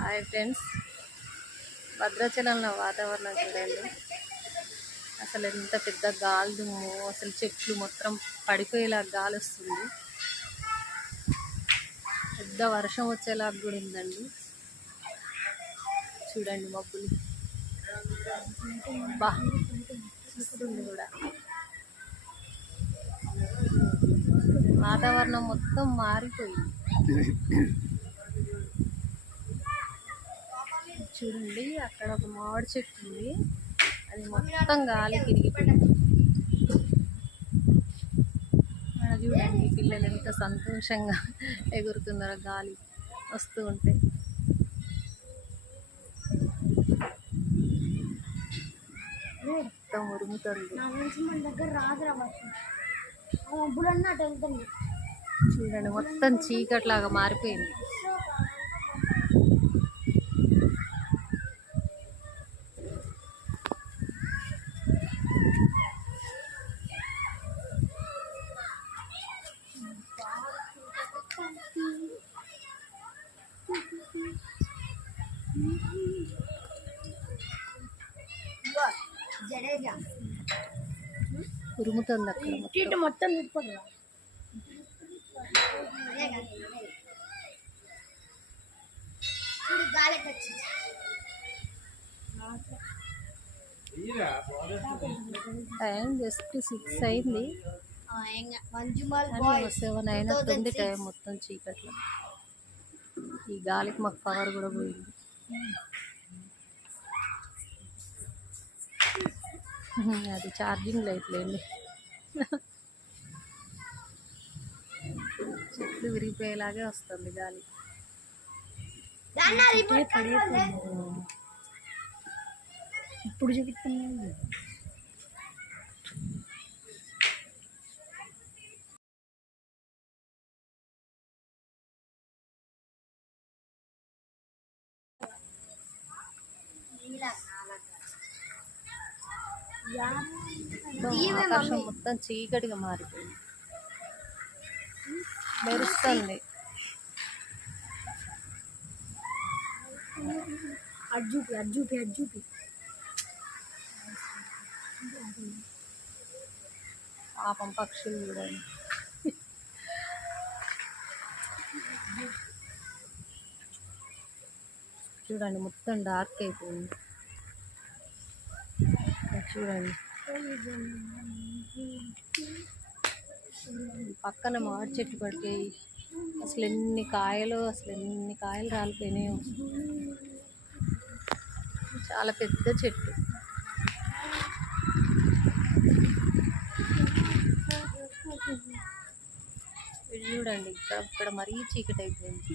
Hi friends. భద్రాచలంలో వాతావరణం చూడండి. అసలు ఎంత పెద్ద గాలి దుమ్ము అసలు చెట్లు మొత్తం పడిపోయేలా గాలి వస్తుంది. పెద్ద వర్షం వచ్చేలాగా కూడా ఉందండి. చూడండి మబ్బులు. బా చూస్తుంది కూడా. వాతావరణం మొత్తం మారిపోయింది. చూడండి అక్కడ ఒక మామిడి చెట్టు ఉంది. అది మొత్తం గాలి తిరిగిపోయింది. అక్కడ చూడండి పిల్లలు ఎంత సంతోషంగా ఎగురుతున్నారో గాలి వస్తూ ఉంటే. మొత్తం ఉరుముతుంది. చూడండి మొత్తం చీకట్లాగా మారిపోయింది. జడేజా ఉరుముతుంది అక్కడ మొత్తం. గాలికి వచ్చింది. టైం జస్ట్ సిక్స్ అయింది. సెవెన్ అయినట్టుంది టైం మొత్తం చీకట్లో. ఈ గాలికి మాకు పవర్ కూడా పోయింది. అది ఛార్జింగ్ లైట్ లేండి చెట్లు విరిగిపోయేలాగే వస్తుంది గాలి. ఇప్పుడు చూపిస్తున్నాను. మొత్తం ఆకాశం మొత్తం చీకటిగా మారిపోయింది. మెరుస్తుంది. చూపి అటు చూపి పాపం పక్షులు చూడండి. చూడండి మొత్తం డార్క్ అయిపోయింది. చూడండి. పక్కన మామిడి చెట్టు పడిపోయి అసలు ఎన్ని కాయలు అసలు ఎన్ని కాయలు రాలిపోయినాయో. చాలా పెద్ద చెట్టు. చూడండి ఇక్కడ ఇక్కడ మరీ చీకటి అయిపోయింది